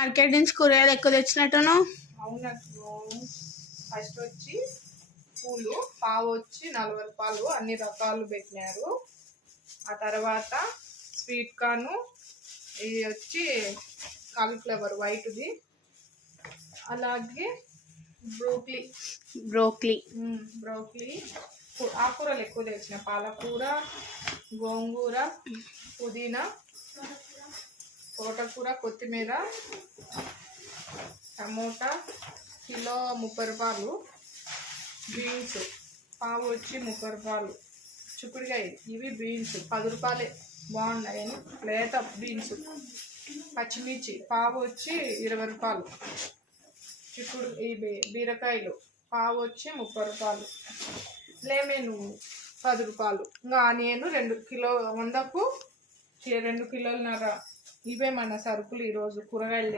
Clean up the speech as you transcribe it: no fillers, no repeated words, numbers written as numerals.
Market నుంచి కూరగాయలు ఎక్కువ తెచ్చినట్టును. అవునట్లు. ఫస్ట్ వచ్చి పూలు పావు వచ్చి 40 రూపాయలు, అన్ని రకాలు పెట్టినారు. ఆ తర్వాత స్వీట్ కార్న్, ఇది వచ్చి కాలీఫ్లవర్ వైట్ది, అలాగే బ్రోక్లీ ఆకుకూరలు ఎక్కువ తెచ్చిన. పాలకూర, గోంగూర, పుదీనా, తోటకూర, కొత్తిమీర, టమోటా కిలో 30 రూపాయలు, బీన్స్ పావు వచ్చి 30 రూపాయలు, చిక్కుడుకాయ ఇవి బీన్స్ 10 రూపాయలే, బాగున్నాయి లేత బీన్స్. పచ్చిమిర్చి పావు వచ్చి 20 రూపాయలు, ఇవి బీరకాయలు పావు వచ్చి 30 రూపాయలు, లెమన్ 10 రూపాయలు, ఇంకా ఆనియన్ 2 కిలో 100కు 2 కిలోలన్నర. ఇవే మన సరుకులు ఈరోజు కూరగాయలు.